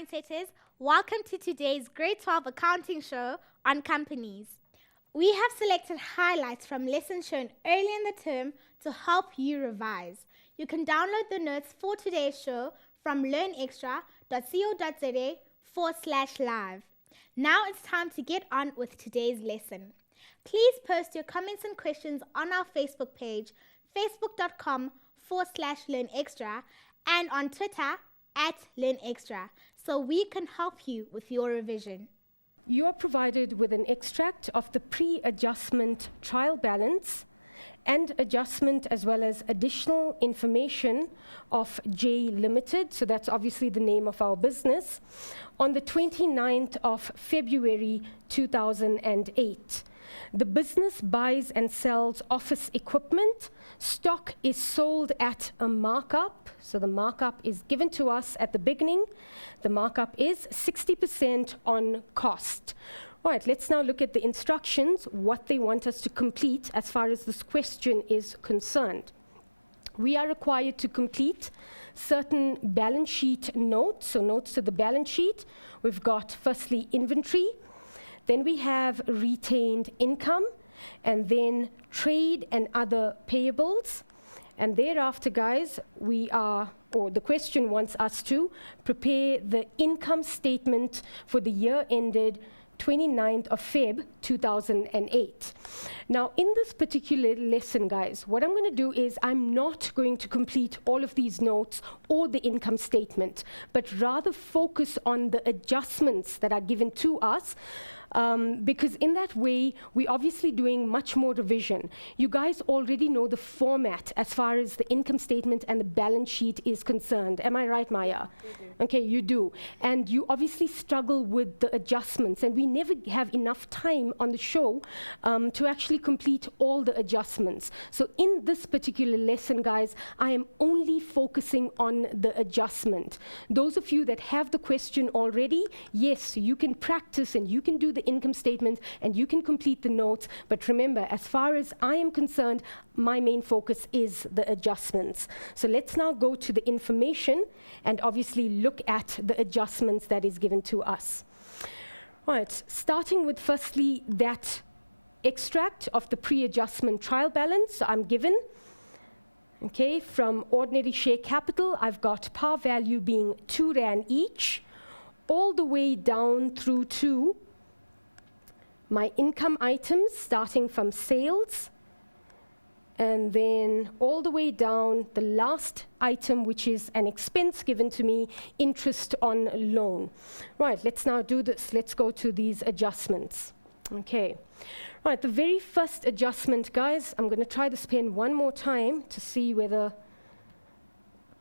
Mindsetters. Welcome to today's Grade 12 accounting show on companies. We have selected highlights from lessons shown early in the term to help you revise. You can download the notes for today's show from learnextra.co.za/live. Now it's time to get on with today's lesson. Please post your comments and questions on our Facebook page, facebook.com/learnextra, and on Twitter @learnextra, so we can help you with your revision. You are provided with an extract of the pre-adjustment trial balance and adjustment, as well as additional information of J Limited, so that's obviously the name of our business, on the 29th of February 2008. The business buys and sells office equipment. Stock is sold at a markup. So the markup is given to us at the beginning. The markup is 60% on cost. All right, let's now look at the instructions, what they want us to complete as far as this question is concerned. We are required to complete certain balance sheet notes, so notes to the balance sheet. We've got firstly inventory, then we have retained income, and then trade and other payables. And thereafter, guys, the question wants us to prepare the income statement for the year ended 29th of Feb 2008. Now, in this particular lesson, guys, what I'm going to do is I'm not going to complete all of these notes or the income statement, but rather focus on the adjustments that are given to us, because in that way, we're obviously doing much more revision. You guys already know the format as far as the income statement and the balance sheet is concerned. Am I right, Maya? Okay, you do. And you obviously struggle with the adjustments, and we never have enough time on the show to actually complete all the adjustments. So in this particular lesson, guys, I am only focusing on the adjustment. Those of you that have the question already, yes, you can practice and you can do the income statement and you can complete the notes, but remember, as far as I am concerned, my main focus is the adjustments. So let's now go to the information and obviously look at the adjustments that is given to us. All right, starting with firstly that extract of the pre-adjustment trial balance I'm given. Okay, from ordinary share capital, I've got par value being 2 Rand each, all the way down through to my income items, starting from sales, and then all the way down the last item, which is an expense given to me, interest on loan. Right, let's now do this. Let's go to these adjustments. Okay. Right, the very first adjustment, guys, I'm going to try this pen one more time to see whether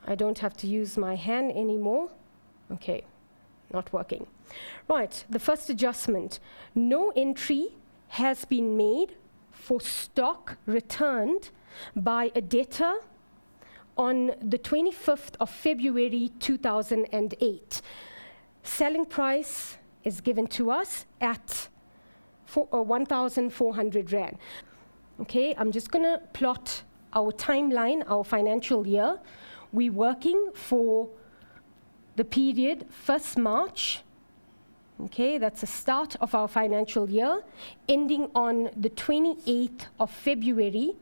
I don't have to use my hand anymore. Okay, not working. Right, the first adjustment. No entry has been made for stock returned by a debtor on the 25th of February 2008. Selling price is given to us at 1,400 Rand. Okay, I'm just going to plot our timeline, our financial year. We're working for the period 1st March. Okay, that's the start of our financial year, ending on the 28th of February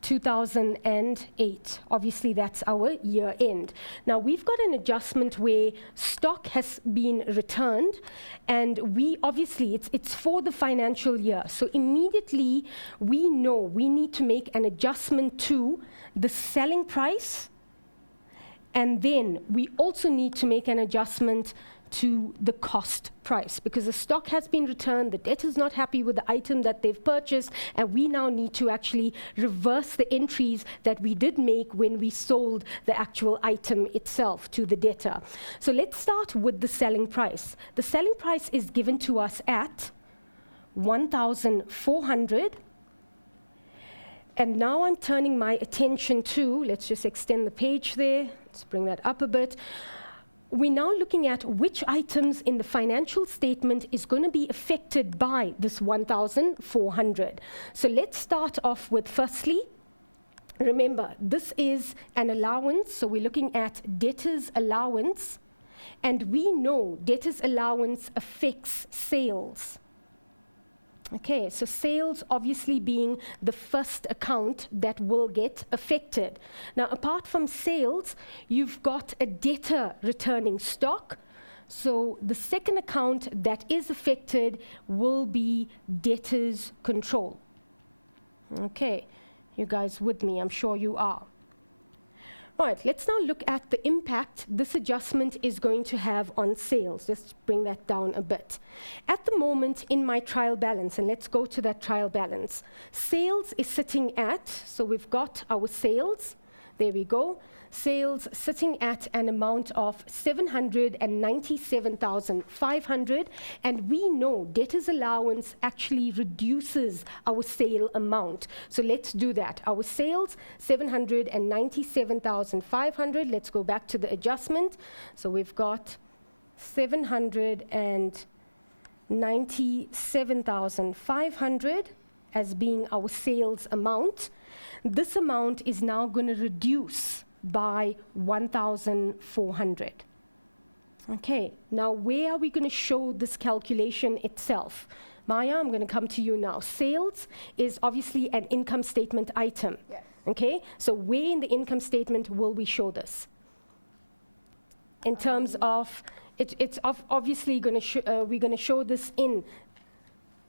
2008. Obviously, that's our year end. Now, we've got an adjustment where stock has been returned, and we obviously, it's for the financial year. So immediately, we know we need to make an adjustment to the selling price, and then we also need to make an adjustment to the cost price, because the stock has been returned, the debtor is not happy with the item that they've purchased, and we now need to actually reverse the entries that we did make when we sold the actual item itself to the debtor. So let's start with the selling price. The selling price is given to us at 1,400. And now I'm turning my attention to, let's just extend the page there, let's bring that up a bit. We're now looking at which items in the financial statement is going to be affected by this 1,400. So let's start off with firstly, remember, this is an allowance, so we're looking at debtor's allowance, And we know debtors allowance affects sales. Okay, so sales obviously being the first account that will get affected. Now, apart from sales, you've got a debtor returning stock. So the second account that is affected will be debtors control. Okay, you guys with me? I'm sure you are. Right, let's now look at the impact this adjustment is going to have on sales. Let's bring that down a bit. At the moment in my trial balance, and let's go to that trial balance, sales is sitting at, so we've got our sales, there we go, sales sitting at an amount of 797,500, and we know debtors allowance actually reduces our sale amount. So let's do that. Our sales 797,500. Let's go back to the adjustment. So we've got 797,500 as being our sales amount. This amount is now going to reduce by 1,400. Okay, now where are we going to show this calculation itself? Maya, I'm going to come to you now. Sales is obviously an income statement item. Yes. Okay, so where in the income statement will we show this? In terms of, it's obviously going to we're going to show this in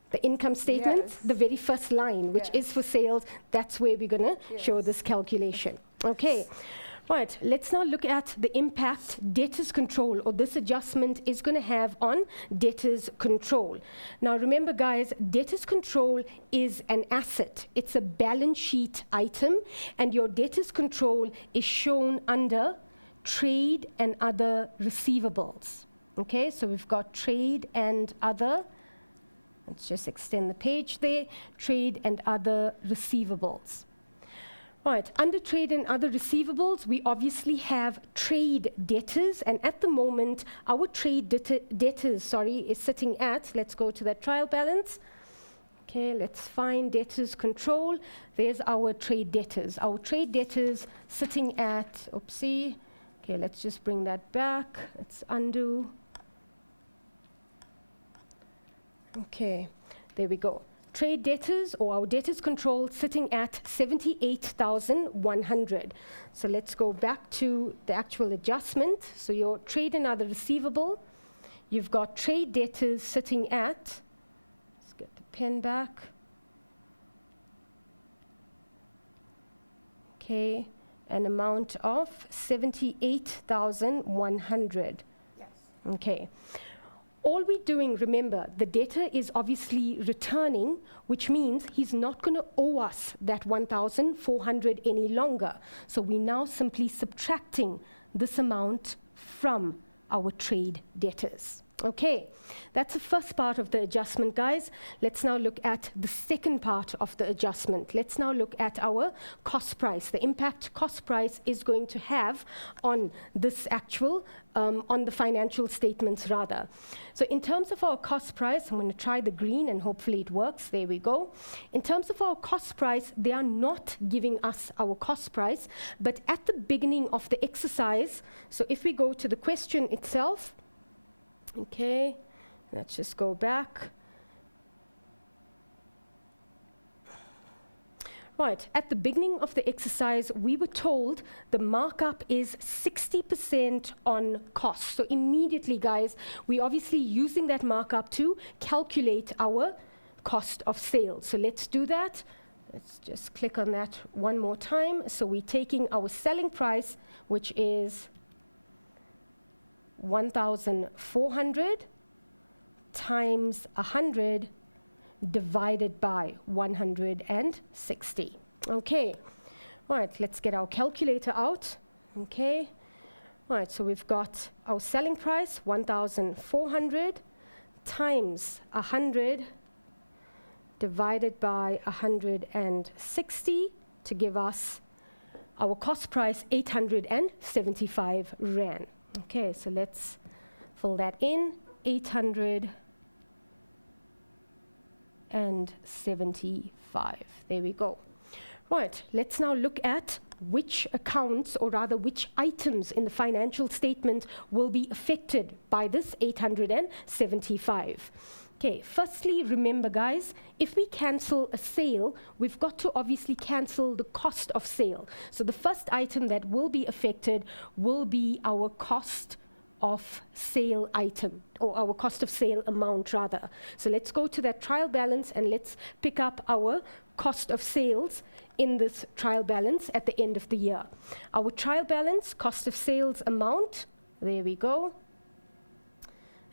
the income statement, Yes. the very first line, which Yes. is for sales. That's where we're going to show Yes. this calculation. Okay. Right, let's now look at the impact debtors control, or this adjustment is going to have on debtors control. Now remember guys, debtors control is an asset. It's a balance sheet item, and your debtors control is shown under trade and other receivables. Okay, so we've got trade and other. Let's just extend the page there. Trade and other receivables. Right, under trade and other receivables, we obviously have trade debtors, and at the moment, our trade debtors, is sitting at, let's go to that trial balance. Okay, let's find debtors control. There's our trade debtors. Our trade debtors sitting at, oopsie. Okay, let's just bring that back. Let's undo. Okay, there we go. Trade debtors, or our debtors control, sitting at 78,100. So let's go back to the actual adjustment. So your trade and other receivable, you've got trade debtors sitting at, let's get the pen back. Okay, an amount of 78,100. Yes. Okay. All we're doing, remember, the debtor is obviously returning, which means he's not going to owe us that 1,400 any longer. So we're now simply subtracting this amount from our trade debtors. Okay, that's the first part of the adjustment, guys. Let's now look at the second part of the adjustment. Let's now look at our cost price, the impact cost price is going to have on this actual, on the financial statements rather. So in terms of our cost price, I'm going to try the green and hopefully it works. There we go. In terms of our cost price, they are not giving us our cost price, but at the beginning of the exercise, so if we go to the question itself, okay, let's just go back. Right, at the beginning of the exercise, we were told the markup is 60% on cost. So immediately, guys, we're obviously using that markup to calculate our cost of sales. So let's do that. Let's just click on that one more time. So we're taking our selling price, which is 1,400 times 100 divided by 160. Okay, right, let's get our calculator out. Okay, right, so we've got our selling price, 1,400 times 100 divided by 160 to give us our cost price, 875 Rand. Okay, so let's fill that in, 875. There we go. Right, let's now look at which accounts, or rather which items in the financial statement will be affected by this 875. Okay, firstly, remember guys, if we cancel a sale, we've got to obviously cancel the cost of sale. So the first item that will be affected will be our cost of sale item, or our cost of sale amount rather. So let's go to that trial balance and let's pick up our cost of sales in this trial balance at the end of the year. Our trial balance, cost of sales amount, there we go.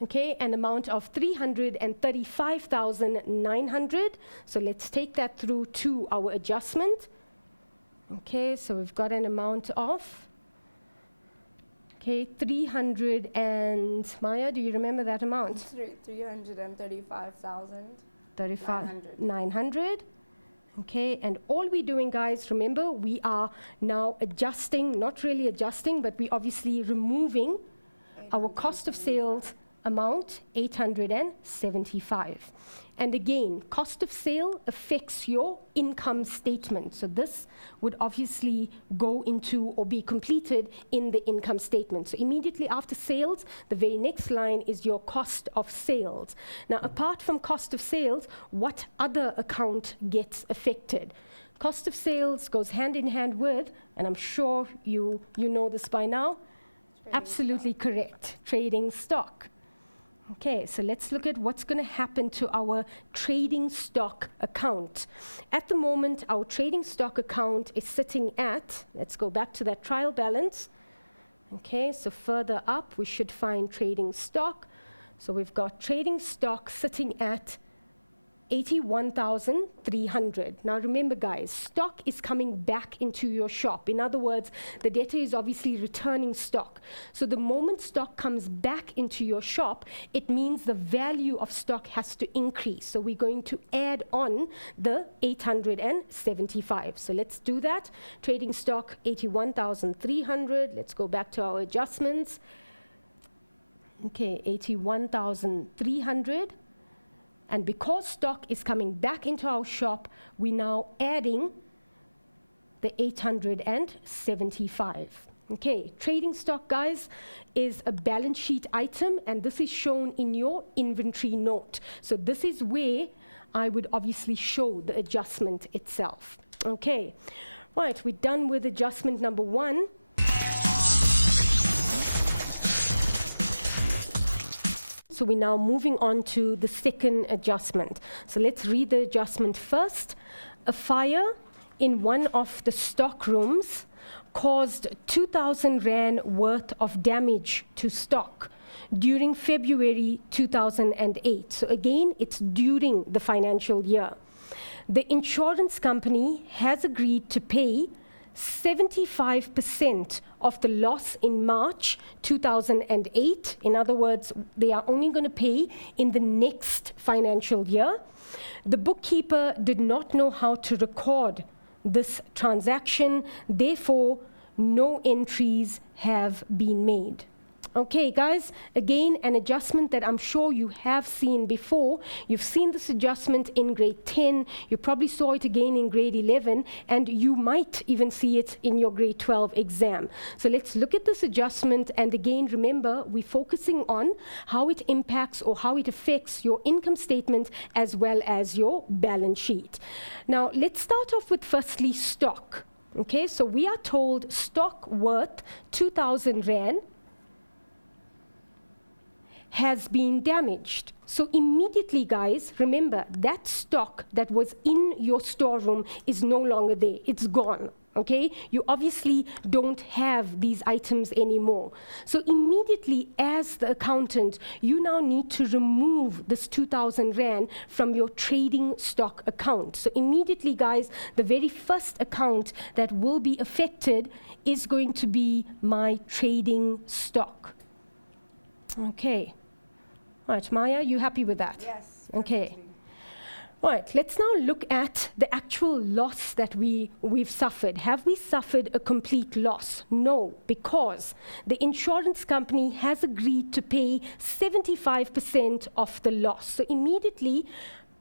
Okay, an amount of 335,900. So let's take that through to our adjustment. Okay, so we've got an amount of, okay, 300 and, Maya, do you remember that amount? 335,900. Okay, and all we're doing, guys, remember, we are now adjusting, not really adjusting, but we're obviously removing our cost of sales amount, 875. And again, cost of sale affects your income statement. So this would obviously go into or be completed in the income statement. So immediately after sales, the very next line is your cost of sales. Now, apart from cost of sales, what other account gets affected? Cost of sales goes hand in hand with, and I'm sure you know this by now, absolutely correct, trading stock. Okay, so let's look at what's going to happen to our trading stock account. At the moment, our trading stock account is sitting at, let's go back to that trial balance. Okay, so further up, we should find trading stock. So we've got trading stock sitting at 81,300. Now remember guys, stock is coming back into your shop. In other words, the debtor is obviously returning stock. So the moment stock comes back into your shop, it means the value of stock has to increase. So we're going to add on the 875. So let's do that. Trading stock 81,300. Let's go back to our adjustments. Okay, 81,300. And because stock is coming back into our shop, we're now adding the 875. Okay, trading stock, guys, is a balance sheet item, and this is shown in your inventory note. So this is where I would obviously show the adjustment itself. Okay, right, we're done with adjustment number 1. So we're now moving on to the second adjustment. So let's read the adjustment first. A fire in one of the stock rooms caused 2,000 Rand worth of damage to stock during February 2008. So again, it's during the financial year. The insurance company has agreed to pay 75% of the loss in March 2008. In other words, they are only going to pay in the next financial year. The bookkeeper did not know how to record this transaction. Therefore, no entries have been made. Okay, guys, again, an adjustment that I'm sure you have seen before. You've seen this adjustment in grade 10. You probably saw it again in grade 11, and you might even see it in your grade 12 exam. So let's look at this adjustment, and again, remember, we're focusing on how it impacts or how it affects your income statement as well as your balance sheet. Now, let's start off with firstly stock. Okay, so we are told stock worth 2,000 Rand has been damaged. So immediately, guys, remember that stock that was in your storeroom is no longer there. It's gone. Okay? You obviously don't have these items anymore. So immediately, as the accountant, you now need to remove this 2,000 Rand from your trading stock account. So immediately, guys, the very first account that will be affected is going to be my trading stock. Okay. Right, Maya, you happy with that? Yes. Okay. Perfectly. Right, let's now look at the actual loss that we've suffered. Have we suffered a complete loss? No, because the insurance company has agreed to pay 75% of the loss. So immediately,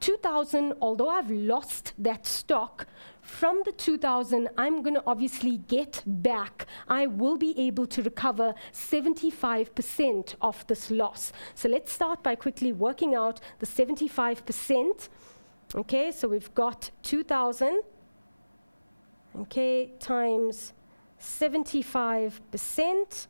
2,000, although I've lost that stock, from the 2,000, I'm going to obviously get back. I will be able to recover 75% of this loss. So let's start by quickly working out the 75%. Okay, so we've got 2,000, okay, times 75%,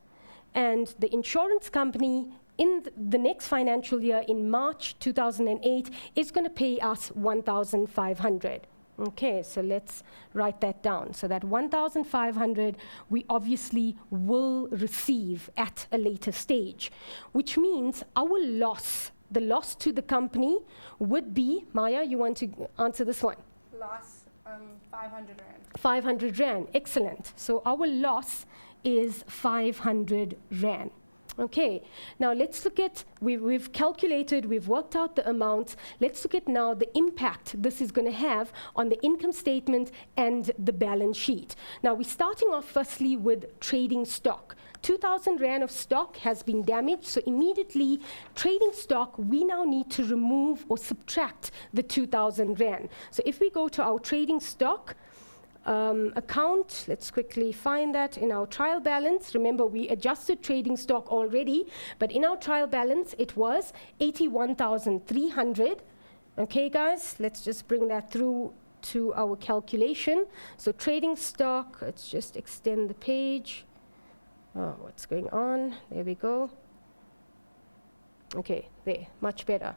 and the insurance company in the next financial year, in March 2008, is going to pay us 1,500. Okay, so let's write that down. So that 1,500 we obviously will receive at a later stage, which means our loss, the loss to the company, would be, Maya, you want to answer this one? Loss, 500 Rand. 500 Rand, excellent. So our loss is 500 Rand. Okay, now let's look at, we've calculated, we've worked out the amounts. Let's look at now the impact this is going to have on the income statement and the balance sheet. Now we're starting off firstly with trading stock. 2,000 Rand of stock has been damaged, so immediately trading stock, we now need to remove or subtract the 2,000 Rand. So if we go to our trading stock, account, let's quickly find that in our trial balance. Remember, we adjusted trading stock already, but in our trial balance, it was 81,300. Okay, guys, let's just bring that through to our calculation. So trading stock, let's just extend the page. Oh, what's going on? There we go. Okay, there, much better.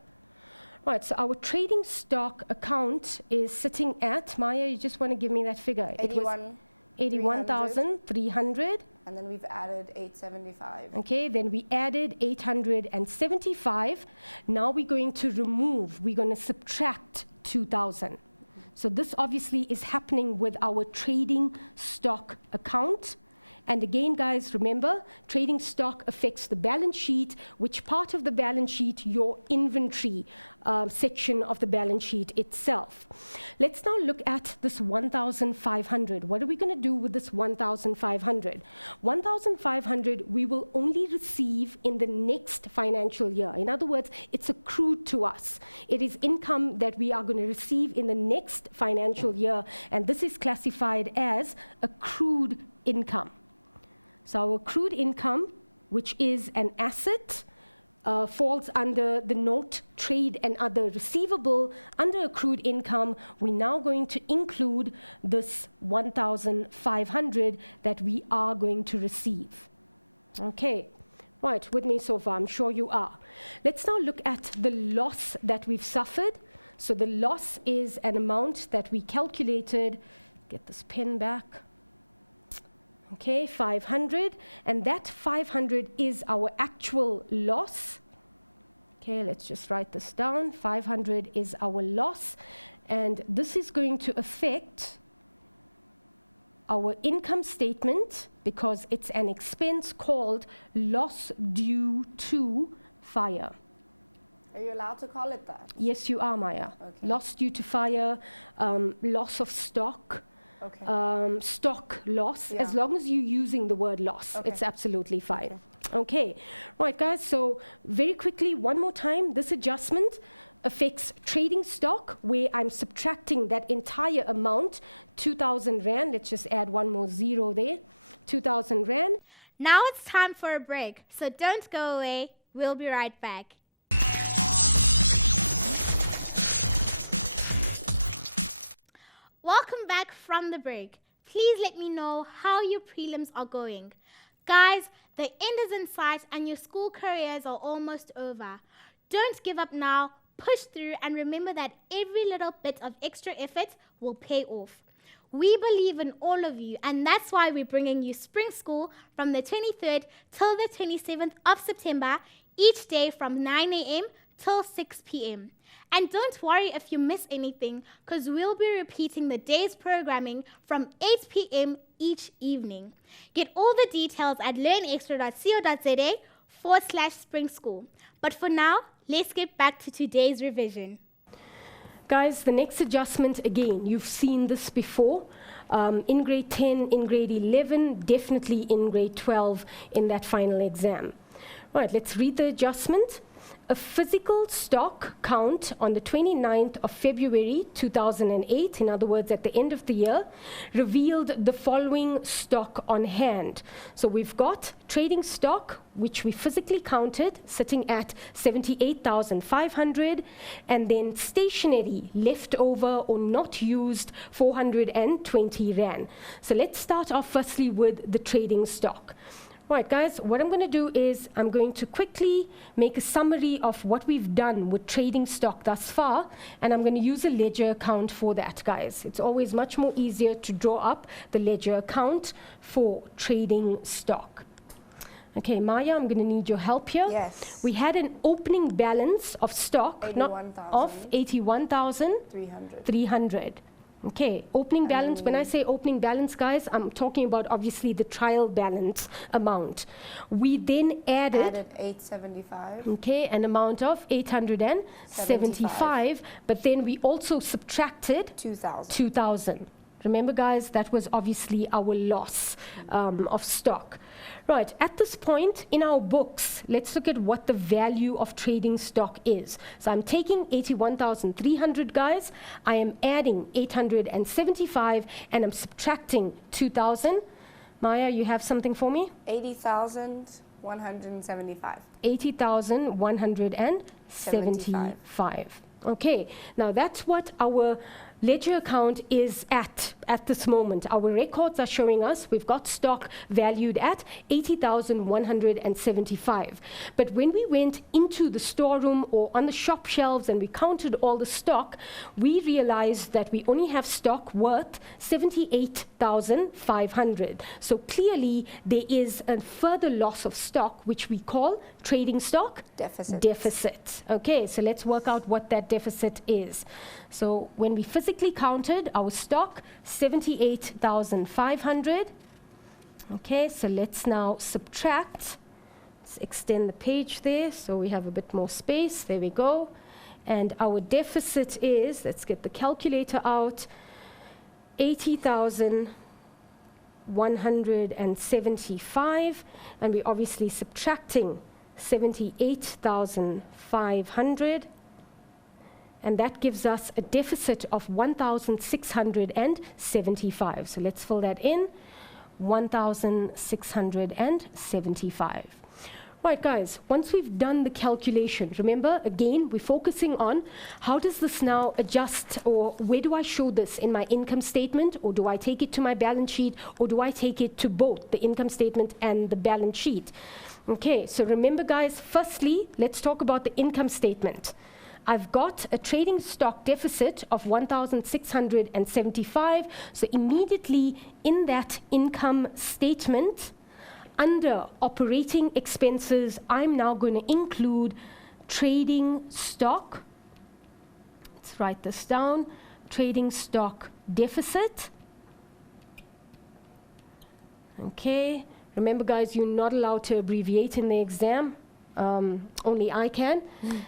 Right, so our trading stock account is sitting at, Maya, you just want to give me that figure. 81,300. And then we've added 875. Okay, then we added 875. Now we're going to remove, we're going to subtract 2,000. So this obviously is happening with our trading stock account. And again, guys, remember, trading stock affects the balance sheet. Which part of the balance sheet? Your inventory section of the balance sheet itself. Let's now look at this 1,500. What are we going to do with this 1,500? 1,500 we will only receive in the next financial year. In other words, it's accrued to us. It is income that we are going to receive in the next financial year, and this is classified as accrued income. So our accrued income, which is an asset, falls under the note, trade, and other receivable. Under accrued income, we're now going to include this 1,500 that we are going to receive. Okay, right, with me so far, I'm sure you are. Let's now look at the loss that we've suffered. So the loss is an amount that we calculated. Get this pen back. Okay, 500, and that 500 is our actual loss. Okay, let's just write this down. 500 is our loss, and this is going to affect our income statement because it's an expense called loss due to fire. Are you allowed to call it that? Yes, you are, Maya. Okay. Loss due to fire, loss of stock. Okay. Stock loss, Yeah. as long as you're using the word loss, Okay. it's absolutely fine. Okay, right, guys, so very quickly, one more time, this adjustment affects trading stock, where I'm subtracting that entire amount, 2,000 Rand. Let's just add one more zero there, 2,000 Rand. Now it's time for a break, so don't go away. We'll be right back. Welcome back from the break. Please let me know how your prelims are going. Guys, the end is in sight and your school careers are almost over. Don't give up now, push through, and remember that every little bit of extra effort will pay off. We believe in all of you, and that's why we're bringing you Spring School from the 23rd till the 27th of September, each day from 9 a.m. till 6 p.m. And don't worry if you miss anything, because we'll be repeating the day's programming from 8 p.m. each evening. Get all the details at learnextra.co.za/Spring School. But for now, let's get back to today's revision. Guys, the next adjustment, again, you've seen this before. In grade 10, in grade 11, definitely in grade 12 in that final exam. Right, let's read the adjustment. A physical stock count on the 29th of February 2008, in other words, at the end of the year, revealed the following stock on hand. So we've got trading stock, which we physically counted, sitting at 78,500, and then stationary, left over or not used, 420 Rand. So let's start off firstly with the trading stock. Right, guys, what I'm going to do is I'm going to quickly make a summary of what we've done with trading stock thus far, and I'm going to use a ledger account for that, guys. It's always much more easier to draw up the ledger account for trading stock. Okay, Maya, I'm going to need your help here. Yes. We had an opening balance of stock of 81,300. Okay, opening balance, when I say opening balance, guys, I'm talking about obviously the trial balance amount. We then added 875. Okay, an amount of 875, but then we also subtracted 2,000. Remember, guys, that was obviously our loss of stock. Right, at this point in our books, let's look at what the value of trading stock is. So I'm taking 81,300, guys. I am adding 875, and I'm subtracting 2,000. Maya, you have something for me? 80,175. 80,175. Okay, now that's what our ledger account is at this moment. Our records are showing us we've got stock valued at 80,175. But when we went into the storeroom or on the shop shelves and we counted all the stock, we realized that we only have stock worth 78,500. So clearly there is a further loss of stock, which we call trading stock deficit. Okay, so let's work out what that deficit is. So when we physically counted our stock, 78,500. Okay, so let's now subtract. Let's extend the page there so we have a bit more space. There we go. And our deficit is, let's get the calculator out, 80,175. And we're obviously subtracting 78,500. And that gives us a deficit of 1,675. So let's fill that in, 1,675. Right, guys, once we've done the calculation, remember, again, we're focusing on how does this now adjust, or where do I show this in my income statement, or do I take it to my balance sheet, or do I take it to both the income statement and the balance sheet? Okay, so remember, guys, firstly, let's talk about the income statement. I've got a trading stock deficit of 1,675. So immediately in that income statement, under operating expenses, I'm now going to include trading stock. Let's write this down. Trading stock deficit. Okay. Remember, guys, you're not allowed to abbreviate in the exam. Only I can.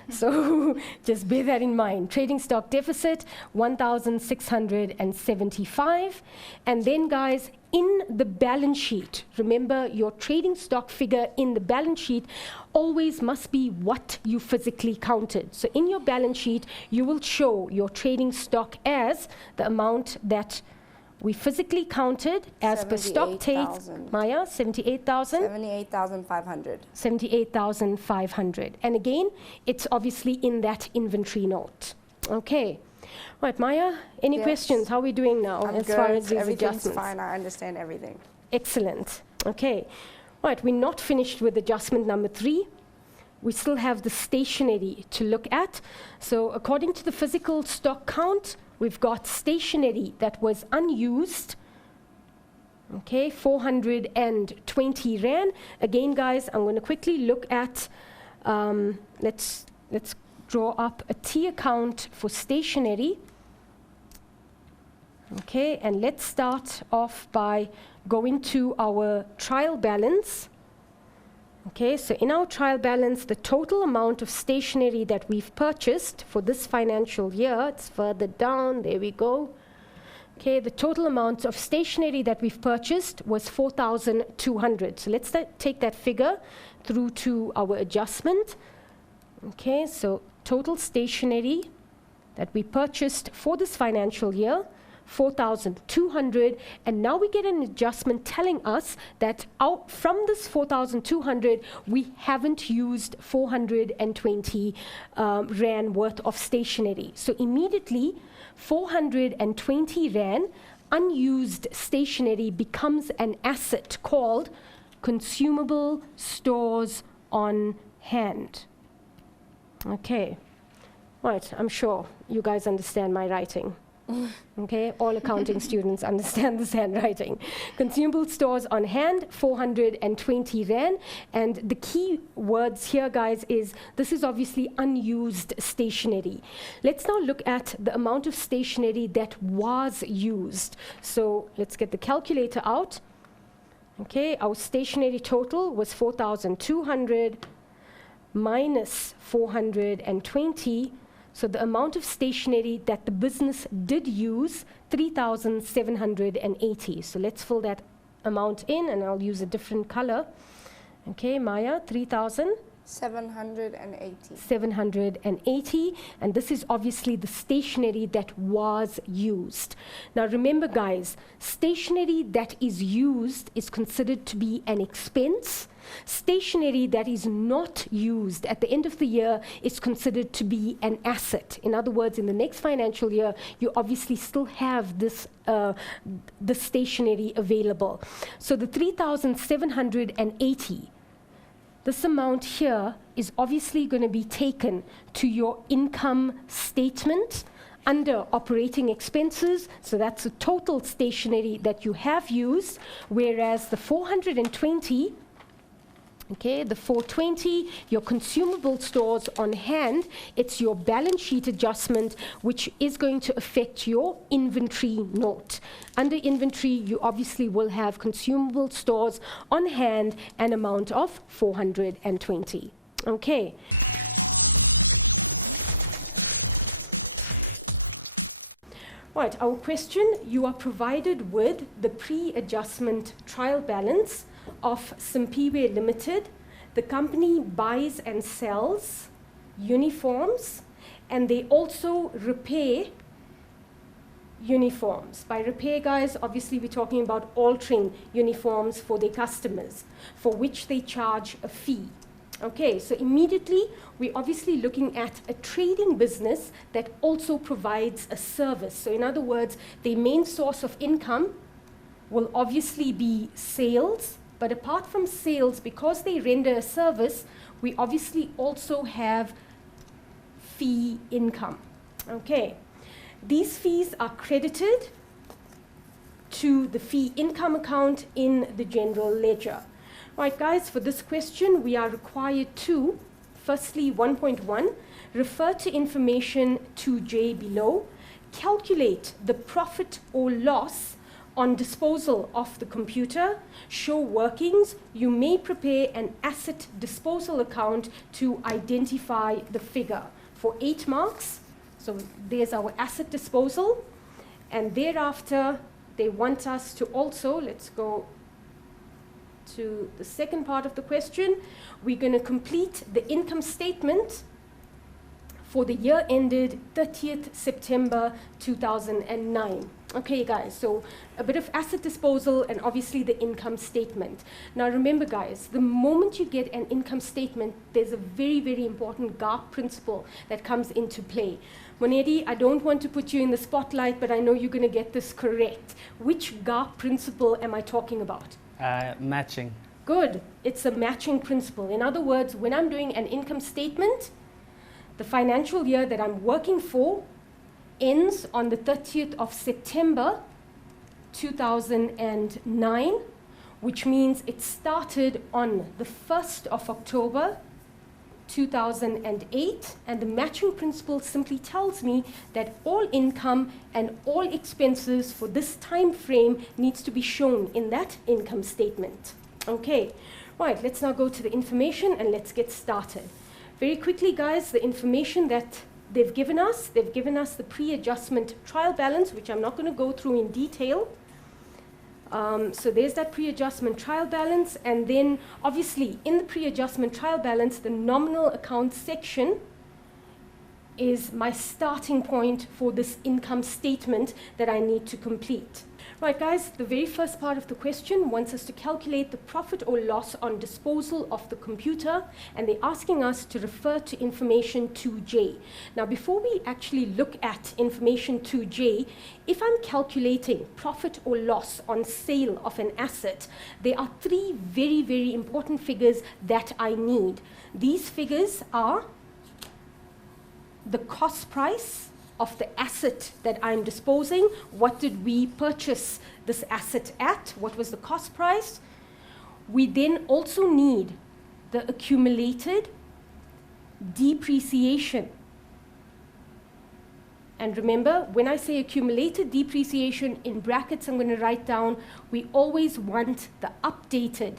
So just bear that in mind. Trading stock deficit, 1,675. And then, guys, in the balance sheet, remember your trading stock figure in the balance sheet always must be what you physically counted. So in your balance sheet, you will show your trading stock as the amount that we physically counted as per stock take. Maya, 78,000? 78,500. 78,500. And again, it's obviously in that inventory note. Okay. Right, Maya, any questions? How are we doing now I'm as good. far as these Everything's adjustments? fine. I understand everything. Excellent. Okay. Right, we're not finished with adjustment number 3. We still have the stationery to look at. So according to the physical stock count, we've got stationery that was unused, okay, 420 Rand. Again, guys, I'm going to quickly look at, let's draw up a T account for stationery. Okay, and let's start off by going to our trial balance. Okay, so in our trial balance, the total amount of stationery that we've purchased for this financial year, it's further down, there we go. Okay, the total amount of stationery that we've purchased was 4,200. So let's take that figure through to our adjustment. Okay, so total stationery that we purchased for this financial year, 4,200, and now we get an adjustment telling us that out from this 4,200, we haven't used 420 Rand worth of stationery. So immediately, 420 Rand unused stationery becomes an asset called consumable stores on hand. Okay, right, I'm sure you guys understand my writing. Okay, all accounting students understand this handwriting. Consumable stores on hand, 420 Rand. And the key words here, guys, is this is obviously unused stationery. Let's now look at the amount of stationery that was used. So let's get the calculator out. Okay, our stationery total was 4,200 minus 420. So the amount of stationery that the business did use, 3,780. So let's fill that amount in, and I'll use a different color. Okay, Maya, 780. 780, and this is obviously the stationery that was used. Now remember, guys, stationery that is used is considered to be an expense. Stationery that is not used at the end of the year is considered to be an asset. In other words, in the next financial year, you obviously still have this the stationery available. So the 3,780, this amount here is obviously going to be taken to your income statement under operating expenses. So that's the total stationery that you have used, whereas the 420, okay, the 420, your consumable stores on hand, it's your balance sheet adjustment, which is going to affect your inventory note. Under inventory, you obviously will have consumable stores on hand, an amount of 420. Okay. Right, our question, you are provided with the pre-adjustment trial balance of Simpiwe Limited. The company buys and sells uniforms, and they also repair uniforms. By repair, guys, obviously we're talking about altering uniforms for their customers, for which they charge a fee. Okay, so immediately we're obviously looking at a trading business that also provides a service. So in other words, their main source of income will obviously be sales. But apart from sales, because they render a service, we obviously also have fee income. Okay, these fees are credited to the fee income account in the general ledger. Right, guys, for this question, we are required to, firstly, 1.1, refer to information 2J below, calculate the profit or loss on disposal of the computer, show workings. You may prepare an asset disposal account to identify the figure. For 8 marks, so there's our asset disposal. And thereafter, they want us to also, let's go to the second part of the question. We're going to complete the income statement for the year ended 30th September 2009. Okay, guys, so a bit of asset disposal and obviously the income statement. Now remember, guys, the moment you get an income statement, there's a very, very important GAAP principle that comes into play. Monedi, I don't want to put you in the spotlight, but I know you're going to get this correct. Which GAAP principle am I talking about? Matching. Good. It's a matching principle. In other words, when I'm doing an income statement, the financial year that I'm working for ends on the 30th of September 2009, which means it started on the 1st of October 2008, and the matching principle simply tells me that all income and all expenses for this time frame needs to be shown in that income statement. Okay, right, let's now go to the information and let's get started. Very quickly, guys, the information that they've given us the pre-adjustment trial balance, which I'm not going to go through in detail. So there's that pre-adjustment trial balance, and then obviously in the pre-adjustment trial balance, the nominal account section is my starting point for this income statement that I need to complete. Right, guys, the very first part of the question wants us to calculate the profit or loss on disposal of the computer, and they're asking us to refer to information 2J. Now, before we actually look at information 2J, if I'm calculating profit or loss on sale of an asset, there are three very, very important figures that I need. These figures are the cost price of the asset that I'm disposing. What did we purchase this asset at? What was the cost price? We then also need the accumulated depreciation. And remember, when I say accumulated depreciation, in brackets I'm going to write down, we always want the updated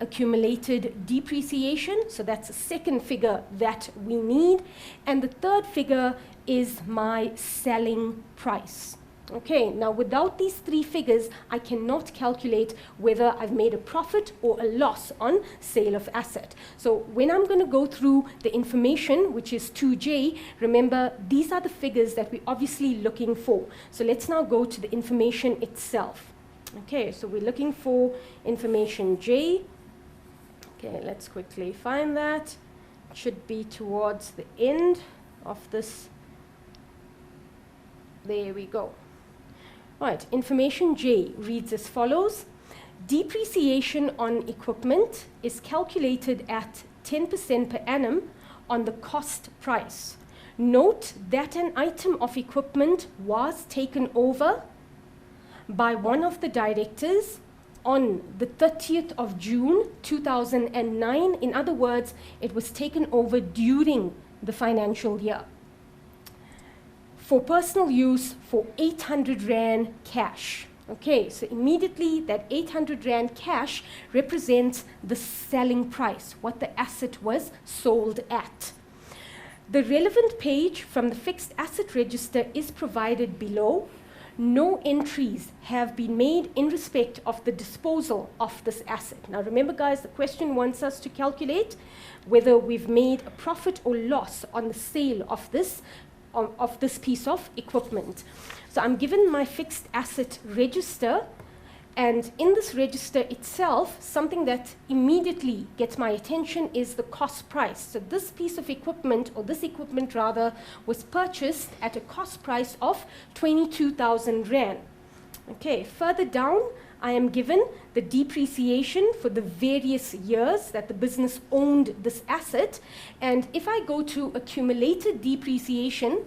accumulated depreciation. So that's the second figure that we need. And the third figure is my selling price. Okay, now without these three figures, I cannot calculate whether I've made a profit or a loss on sale of asset. So when I'm going to go through the information, which is 2J, remember, these are the figures that we're obviously looking for. So let's now go to the information itself. Okay, so we're looking for information J. Okay, let's quickly find that. It should be towards the end of this. There we go. Right, information J reads as follows. Depreciation on equipment is calculated at 10% per annum on the cost price. Note that an item of equipment was taken over by one of the directors on the 30th of June 2009. In other words, it was taken over during the financial year for personal use for 800 Rand cash. Okay, so immediately that 800 Rand cash represents the selling price, what the asset was sold at. The relevant page from the fixed asset register is provided below. No entries have been made in respect of the disposal of this asset. Now remember, guys, the question wants us to calculate whether we've made a profit or loss on the sale of this piece of equipment. So I'm given my fixed asset register, and in this register itself, something that immediately gets my attention is the cost price. So this piece of equipment, or this equipment rather, was purchased at a cost price of 22,000 Rand. Okay, further down, I am given the depreciation for the various years that the business owned this asset. And if I go to accumulated depreciation,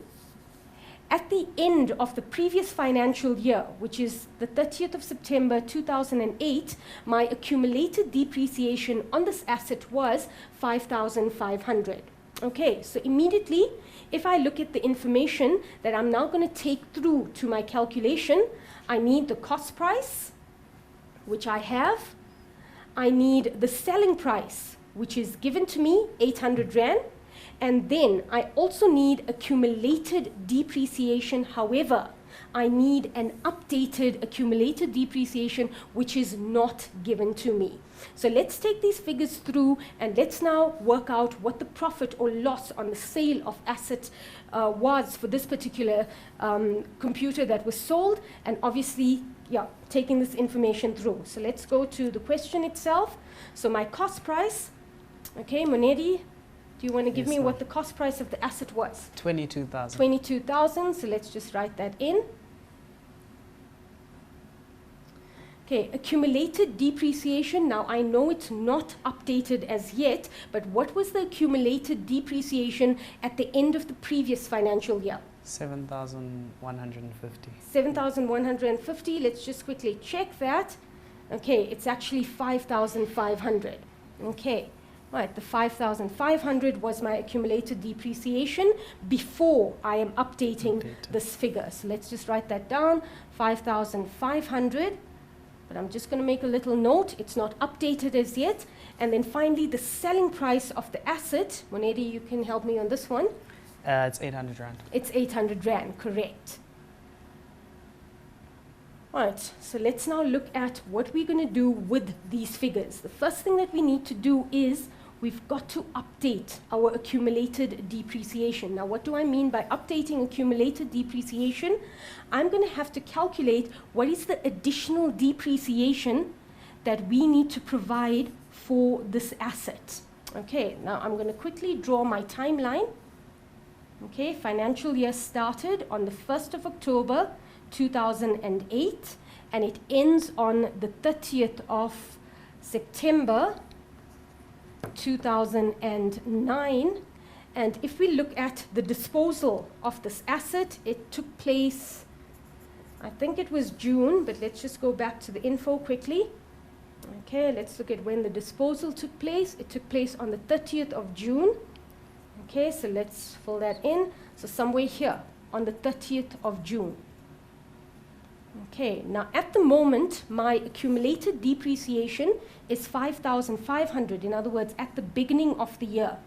at the end of the previous financial year, which is the 30th of September 2008, my accumulated depreciation on this asset was 5,500. Okay, so immediately, if I look at the information that I'm now going to take through to my calculation, I need the cost price, which I have. I need the selling price, which is given to me, 800 Rand. And then I also need accumulated depreciation. However, I need an updated accumulated depreciation, which is not given to me. So let's take these figures through, and let's now work out what the profit or loss on the sale of asset was for this particular computer that was sold, and obviously, yeah, taking this information through. So let's go to the question itself. So my cost price, okay, Monedi, do you want to give me what the cost price of the asset was? 22,000. 22,000, so let's just write that in. Okay, accumulated depreciation. Now I know it's not updated as yet, but what was the accumulated depreciation at the end of the previous financial year? 7,150. 7,150, let's just quickly check that. Okay, it's actually 5,500. Okay. Right, the 5,500 was my accumulated depreciation before I am updating this figure. So let's just write that down, 5,500. But I'm just going to make a little note. It's not updated as yet. And then finally, the selling price of the asset. Monedi, you can help me on this one. It's 800 Rand. It's 800 Rand, correct. Right, so let's now look at what we're going to do with these figures. The first thing that we need to do is we've got to update our accumulated depreciation. Now, what do I mean by updating accumulated depreciation? I'm going to have to calculate what is the additional depreciation that we need to provide for this asset. Okay, now I'm going to quickly draw my timeline. Okay, financial year started on the 1st of October 2008, and it ends on the 30th of September 2009. And if we look at the disposal of this asset, it took place, I think it was June, but let's just go back to the info quickly. Okay, let's look at when the disposal took place. It took place on the 30th of June. Okay, so let's fill that in. So somewhere here on the 30th of June. Okay, now at the moment, my accumulated depreciation is 5,500. In other words, at the beginning of the year,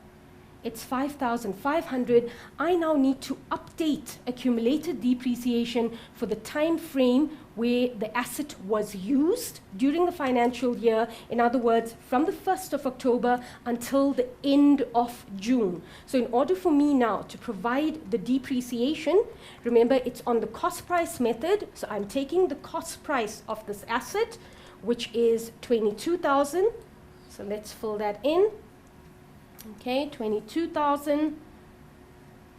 it's 5,500. I now need to update accumulated depreciation for the time frame where the asset was used during the financial year. In other words, from the 1st of October until the end of June. So in order for me now to provide the depreciation, remember it's on the cost price method. So I'm taking the cost price of this asset, which is 22,000. So let's fill that in. Okay, 22,000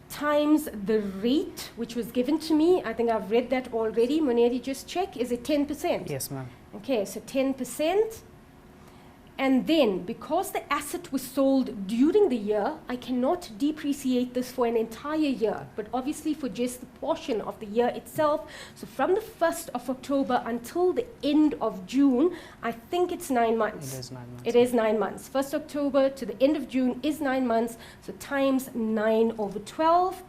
times the rate which was given to me. I think I've read that already. Moneri, just check. Is it 10%? Yes, ma'am. Okay, so 10%. And then, because the asset was sold during the year, I cannot depreciate this for an entire year, but obviously for just the portion of the year itself. So from the 1st of October until the end of June, I think it's 9 months. It is 9 months. It is 9 months. 1st October to the end of June is 9 months, so times 9/12.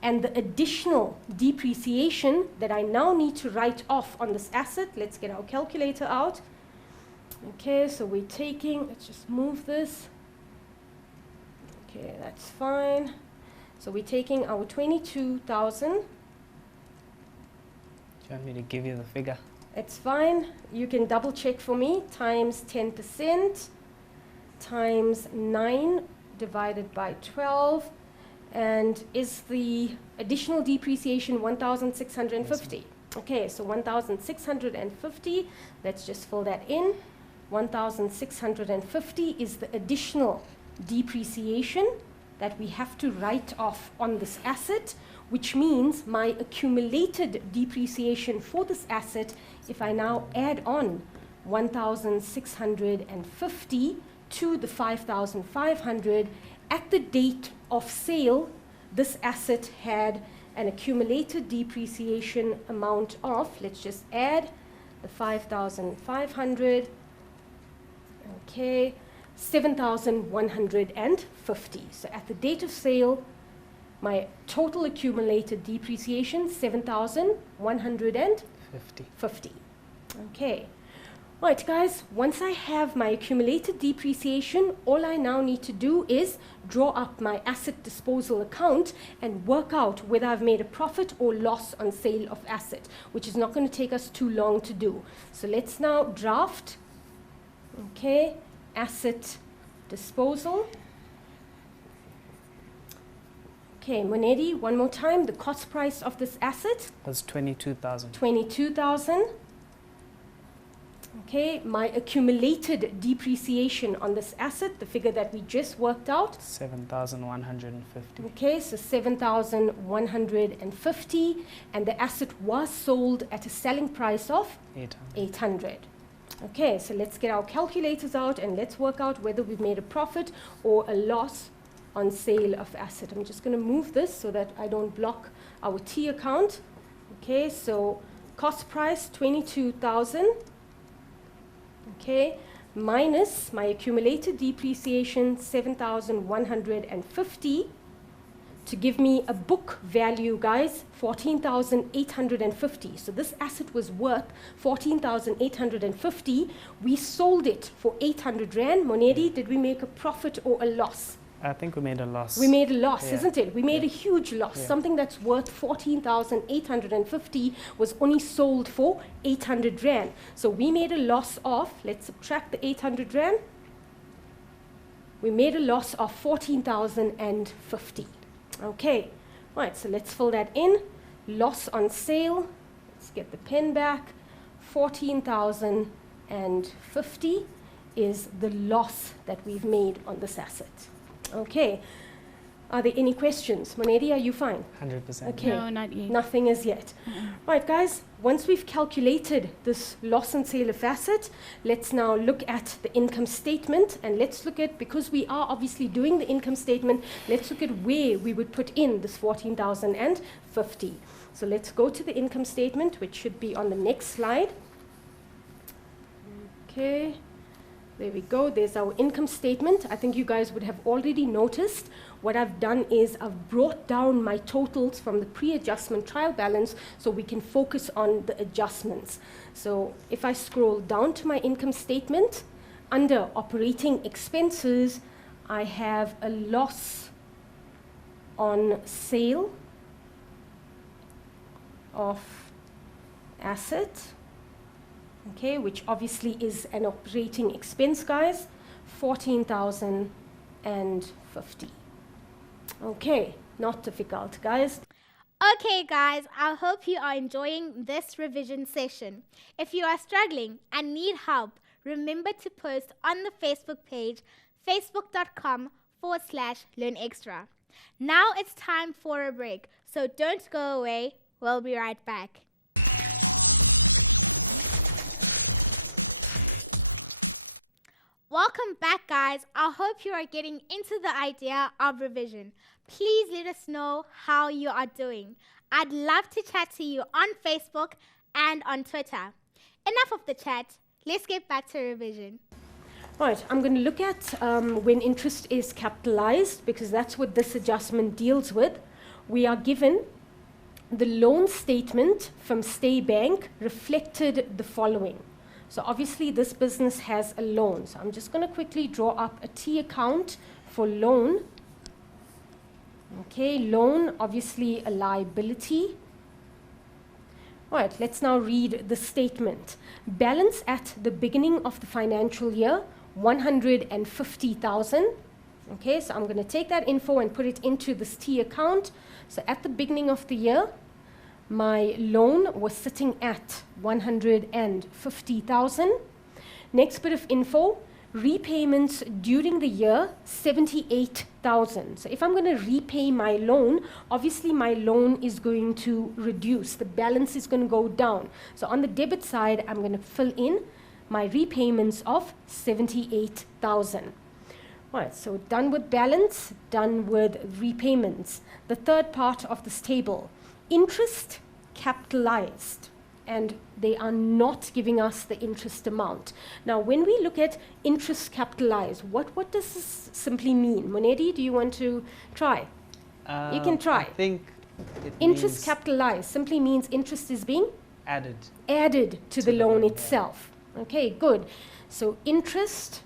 And the additional depreciation that I now need to write off on this asset, let's get our calculator out. Okay, so we're taking, let's just move this. Okay, that's fine. So we're taking our 22,000. Do you want me to give you the figure? It's fine. You can double check for me. Times 10% times 9 divided by 12. And is the additional depreciation 1,650? Yes, okay, so 1,650. Let's just fill that in. 1,650 is the additional depreciation that we have to write off on this asset, which means my accumulated depreciation for this asset, if I now add on 1,650 to the 5,500, at the date of sale, this asset had an accumulated depreciation amount of, let's just add the 5,500, okay, 7,150. So at the date of sale, my total accumulated depreciation, 7,150. Okay. Right, guys, once I have my accumulated depreciation, all I now need to do is draw up my asset disposal account and work out whether I've made a profit or loss on sale of asset, which is not going to take us too long to do. So let's now draft, okay, asset disposal. Okay, Monedi, one more time, the cost price of this asset? Was 22,000. 22,000. Okay, my accumulated depreciation on this asset, the figure that we just worked out. 7,150. Okay, so 7,150, and the asset was sold at a selling price of 800. Okay, so let's get our calculators out and let's work out whether we've made a profit or a loss on sale of asset. I'm just going to move this so that I don't block our T account. Okay, so cost price 22,000. Okay, minus my accumulated depreciation 7,150 to give me a book value, guys, 14,850. So this asset was worth 14,850. We sold it for 800 Rand. Monedi, did we make a profit or a loss? I think we made a loss. We made a loss, Yeah. isn't it? We made Yeah. a huge loss. Yeah. Something that's worth 14,850 was only sold for 800 Rand. So we made a loss of, let's subtract the 800 Rand. We made a loss of 14,050. Okay, right, so let's fill that in. Loss on sale, let's get the pen back. 14,050 is the loss that we've made on this asset. Okay, are there any questions? Monedi, are you fine? 100%. Okay. No, not yet. Nothing as yet. Right, guys, once we've calculated this loss and sale of asset, let's now look at the income statement, and let's look at, because we are obviously doing the income statement, let's look at where we would put in this 14,050. So let's go to the income statement, which should be on the next slide. Okay. There we go, there's our income statement. I think you guys would have already noticed what I've done is I've brought down my totals from the pre-adjustment trial balance so we can focus on the adjustments. So if I scroll down to my income statement, under operating expenses, I have a loss on sale of asset. Okay, which obviously is an operating expense, guys, 14,050. Okay, not difficult, guys. Okay, guys, I hope you are enjoying this revision session. If you are struggling and need help, remember to post on the Facebook page, facebook.com/learnextra. Now it's time for a break, so don't go away. We'll be right back. Welcome back, guys. I hope you are getting into the idea of revision. Please let us know how you are doing. I'd love to chat to you on Facebook and on Twitter. Enough of the chat. Let's get back to revision. Right, I'm going to look at when interest is capitalized, because that's what this adjustment deals with. We are given the loan statement from Stay Bank reflected the following. So obviously this business has a loan. So I'm just going to quickly draw up a T account for loan. Okay, loan, obviously a liability. All right, let's now read the statement. Balance at the beginning of the financial year, 150,000. Okay, so I'm going to take that info and put it into this T account. So at the beginning of the year, my loan was sitting at 150,000. Next bit of info, repayments during the year, 78,000. So if I'm going to repay my loan, obviously my loan is going to reduce. The balance is going to go down. So on the debit side, I'm going to fill in my repayments of 78,000. Right, so done with balance, done with repayments. The third part of this table, interest capitalized, and they are not giving us the interest amount. Now, when we look at interest capitalized, what does this simply mean? Monedi, do you want to try? You can try. I think it Interest means capitalized simply means interest is being added. added to the loan loan, yeah. itself. Okay, good. So interest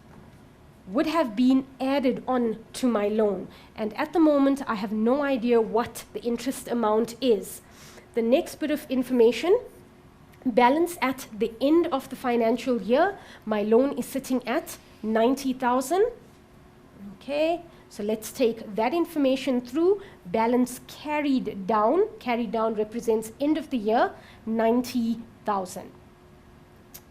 would have been added on to my loan. And at the moment, I have no idea what the interest amount is. The next bit of information, balance at the end of the financial year, my loan is sitting at 90,000. Okay, so let's take that information through. Balance carried down represents end of the year, 90,000.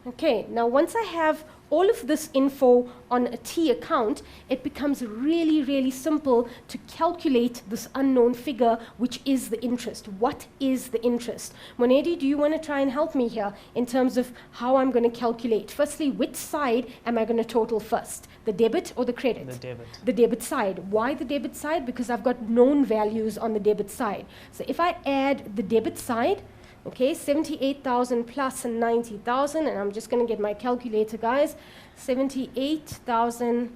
Okay, now once I have all of this info on a T account, it becomes really, really simple to calculate this unknown figure, which is the interest. What is the interest? Monedi, do you want to try and help me here in terms of how I'm going to calculate? Firstly, which side am I going to total first? The debit or the credit? The debit. The debit side. Why the debit side? Because I've got known values on the debit side. So if I add the debit side, okay, 78,000 plus 90,000, and I'm just going to get my calculator, guys. 78,000,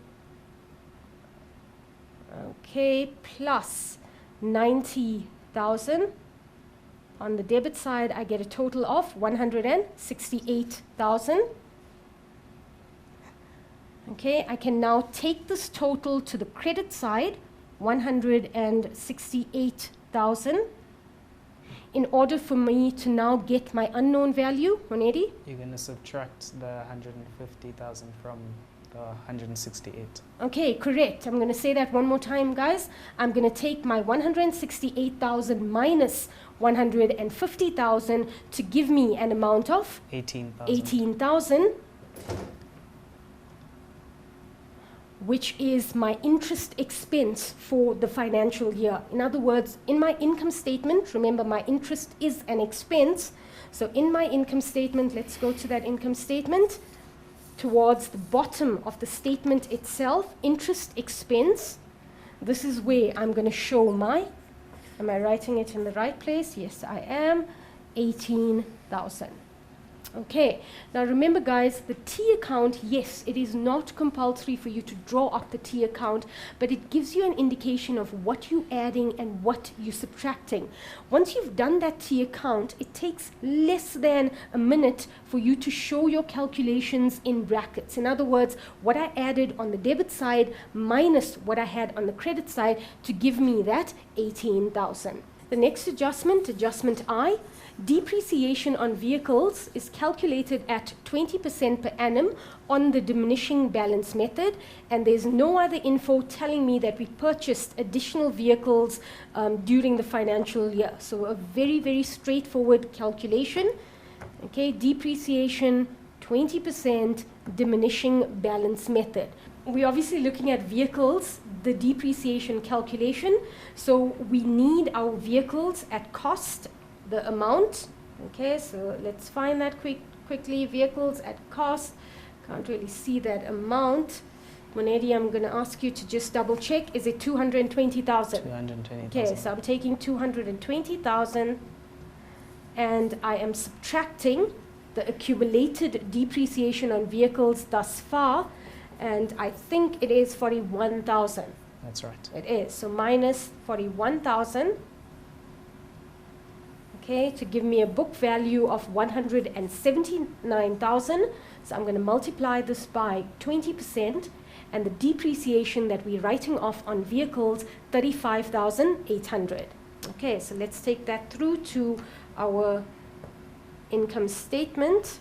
okay, plus 90,000. On the debit side, I get a total of 168,000. Okay, I can now take this total to the credit side, 168,000, in order for me to now get my unknown value, Monedi. You're going to subtract the 150,000 from the 168. Okay, correct. I'm going to say that one more time, guys. I'm going to take my 168,000 minus 150,000 to give me an amount of 18,000. 18,000, which is my interest expense for the financial year. In other words, in my income statement, remember my interest is an expense. So in my income statement, let's go to that income statement. Towards the bottom of the statement itself, interest expense, this is where I'm going to show my, am I writing it in the right place? Yes, I am, 18,000. Okay, now remember guys, the T account, yes, it is not compulsory for you to draw up the T account, but it gives you an indication of what you're adding and what you're subtracting. Once you've done that T account, it takes less than a minute for you to show your calculations in brackets. In other words, what I added on the debit side minus what I had on the credit side to give me that 18,000. The next adjustment, adjustment I, depreciation on vehicles is calculated at 20% per annum on the diminishing balance method, and there's no other info telling me that we purchased additional vehicles during the financial year. So a very, very straightforward calculation. Okay, depreciation, 20%, diminishing balance method. We're obviously looking at vehicles, the depreciation calculation. So we need our vehicles at cost, the amount. Okay, so let's find that quickly. Vehicles at cost. Can't really see that amount. Monedi, I'm going to ask you to just double check. Is it 220,000? 220,000. Okay, so I'm taking 220,000 and I am subtracting the accumulated depreciation on vehicles thus far, and I think it is 41,000. That's right. It is. So minus 41,000. Okay, to give me a book value of 179,000. So I'm going to multiply this by 20%, and the depreciation that we're writing off on vehicles, 35,800. Okay, so let's take that through to our income statement.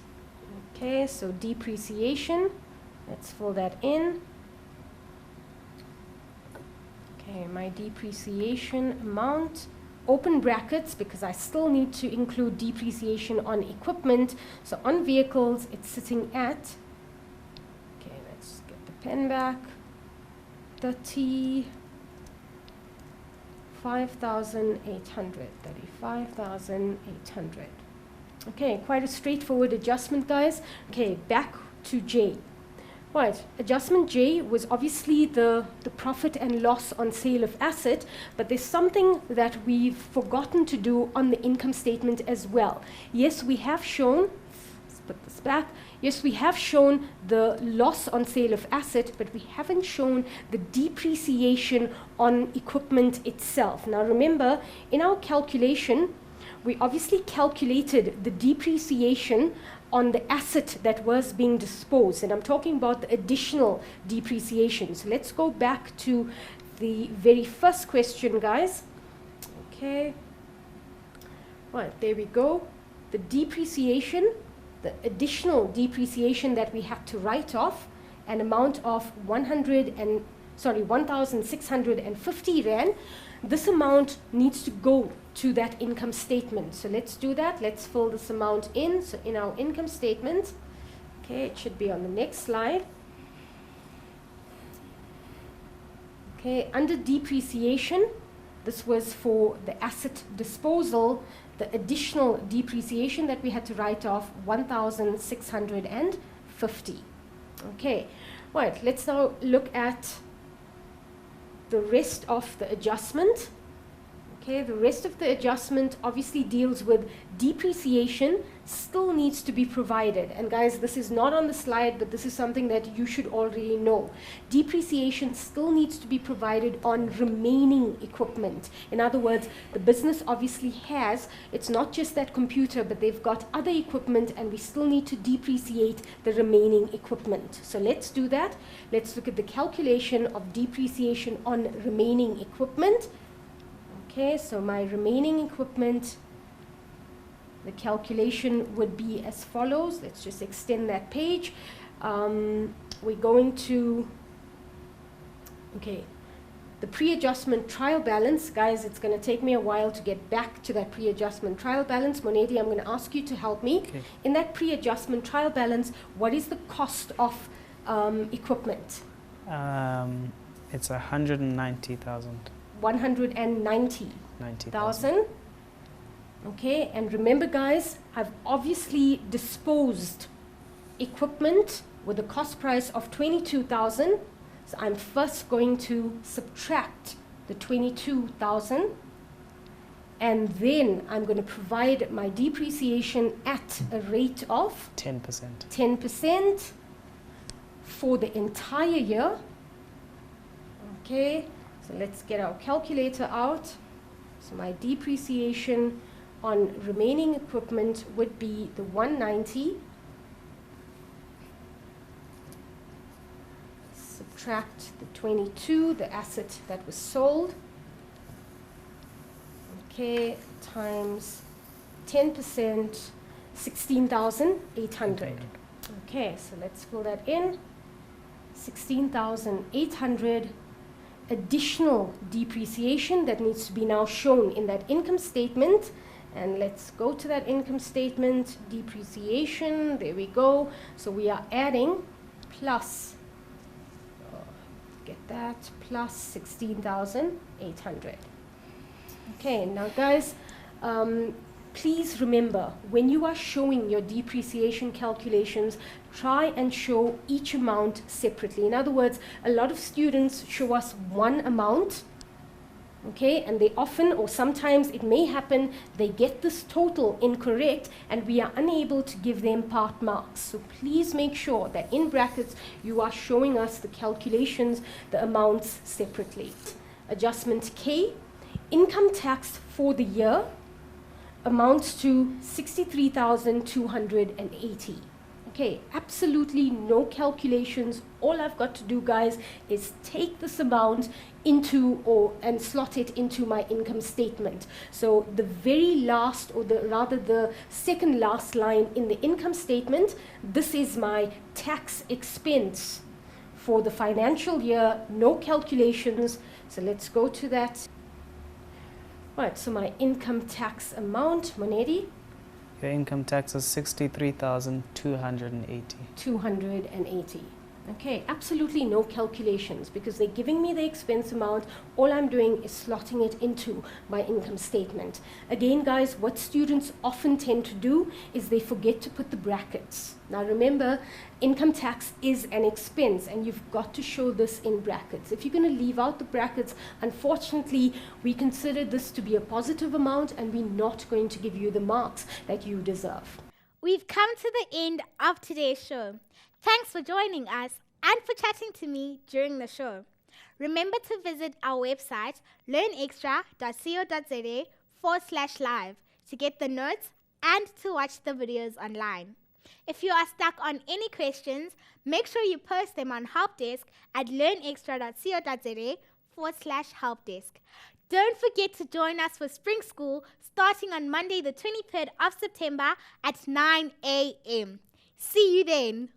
Okay, so depreciation, let's fill that in. Okay, my depreciation amount, open brackets, because I still need to include depreciation on equipment. So on vehicles, it's sitting at, okay, let's get the pen back, 35,800, 35,800. Okay, quite a straightforward adjustment, guys. Okay, back to J. Right, adjustment J was obviously the profit and loss on sale of asset, but there's something that we've forgotten to do on the income statement as well. Yes, we have shown, let's put this back, yes, we have shown the loss on sale of asset, but we haven't shown the depreciation on equipment itself. Now remember, in our calculation, we obviously calculated the depreciation on the asset that was being disposed, and I'm talking about the additional depreciation. So let's go back to the very first question, guys. Okay, right, there we go. The depreciation, the additional depreciation that we had to write off, an amount of 1,650 rand. This amount needs to go to that income statement. So let's do that. Let's fill this amount in. So in our income statement, okay, it should be on the next slide. Okay, under depreciation, this was for the asset disposal, the additional depreciation that we had to write off, 1,650. Okay, right, let's now look at the rest of the adjustment. Okay, the rest of the adjustment obviously deals with depreciation, still needs to be provided. And guys, this is not on the slide, but this is something that you should already know. Depreciation still needs to be provided on remaining equipment. In other words, the business obviously has, it's not just that computer, but they've got other equipment, and we still need to depreciate the remaining equipment. So let's do that. Let's look at the calculation of depreciation on remaining equipment. Okay, so my remaining equipment, the calculation would be as follows. Let's just extend that page. We're going to, okay, the pre-adjustment trial balance. Guys, it's going to take me a while to get back to that pre-adjustment trial balance. Monedi, I'm going to ask you to help me. Okay. In that pre-adjustment trial balance, what is the cost of equipment? It's 190,000. 190,000. Okay, and remember guys, I've obviously disposed equipment with a cost price of 22,000. So I'm first going to subtract the 22,000, and then I'm going to provide my depreciation at a rate of 10%. 10% for the entire year. Okay, so let's get our calculator out. So my depreciation on remaining equipment would be the 190. Subtract the 22, the asset that was sold. Okay, times 10%, 16,800. Okay, so let's fill that in. 16,800. Additional depreciation that needs to be now shown in that income statement. And let's go to that income statement. Depreciation, there we go. So we are adding plus, get that, plus 16,800. Okay, now guys, please remember, when you are showing your depreciation calculations, try and show each amount separately. In other words, a lot of students show us one amount, okay, and they often, or sometimes it may happen, they get this total incorrect, and we are unable to give them part marks. So please make sure that in brackets you are showing us the calculations, the amounts separately. Adjustment K, income tax for the year amounts to 63,280. Okay, absolutely no calculations. All I've got to do, guys, is take this amount into and slot it into my income statement. So the very last, or rather the second last line in the income statement, this is my tax expense for the financial year, no calculations. So let's go to that. Right, so my income tax amount, Monedi? Your income tax is 63,280. 280. Okay, absolutely no calculations because they're giving me the expense amount. All I'm doing is slotting it into my income statement. Again, guys, what students often tend to do is they forget to put the brackets. Now remember, income tax is an expense and you've got to show this in brackets. If you're going to leave out the brackets, unfortunately, we consider this to be a positive amount and we're not going to give you the marks that you deserve. We've come to the end of today's show. Thanks for joining us and for chatting to me during the show. Remember to visit our website, learnextra.co.za/live to get the notes and to watch the videos online. If you are stuck on any questions, make sure you post them on Helpdesk at learnextra.co.za/helpdesk. Don't forget to join us for Spring School starting on Monday the 23rd of September at 9 a.m. See you then.